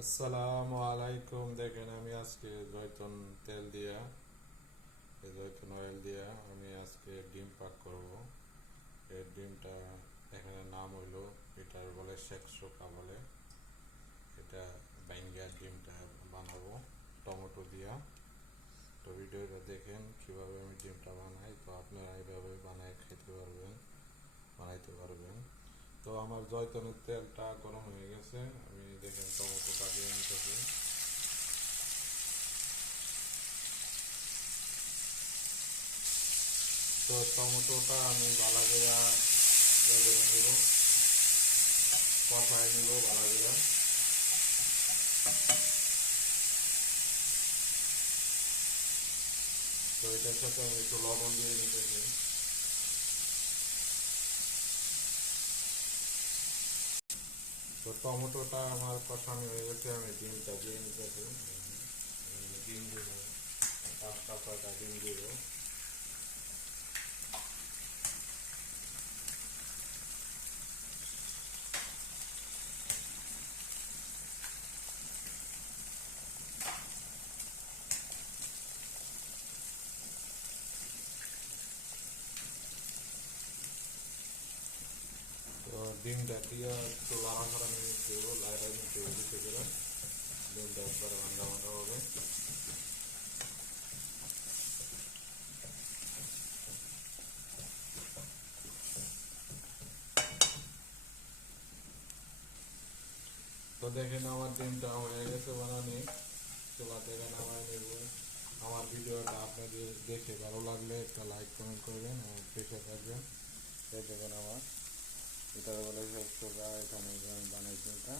আসসালামু আলাইকুম। দেখেন আমি আজকে জয়তুন তেল দিয়া জয়তুন অয়েল দিয়া আমি আজকে ডিম পাক করব। এই ডিমটা এখানে নাম হইলো, এটার বলে শেকসোকা বলে। এটা বাইঙ্গার ডিমটা বানাবো টমেটো দিয়া। তো ভিডিওটা দেখেন কিভাবে আমি ডিমটা বানাই, তো আপনারা এইভাবে বানাই বানাইতে পারবেন। তো আমার জয়তুনের তেলটা গরম হয়ে গেছে, আমি দেখেন টমেটোটা দিয়ে নিতেছি। তো টমেটোটা আমি ভালো করে নিব, কষায় নিব ভালো করে। তো এটার সাথে আমি একটু লবণ দিয়ে নিতেছি। তো টমেটোটা আমার কষানো হয়ে গেছে, আমি ডিমটা দিয়ে নিতেছি। ডিম দিব, 5টা 6টা ডিম দিব। তো ডিমটা দিয়ে একটু লাড়াচাড়া নিয়ে দেব, লাড়া নিতে দিতে গেলে ডিমটা একবারে ভাঙা ভাঙা হবে। তো দেখেন আমার ডিমটা হয়ে গেছে বানানি, চুলা থেকে নামাই নেব। আমার ভিডিওটা আপনাদের দেখে ভালো লাগলে একটা লাইক কমেন্ট করবেন এবং পেশে থাকবেন। এই দেখুন আমার এটা বলে শেষ এখানে আমি বানাইছি এটা।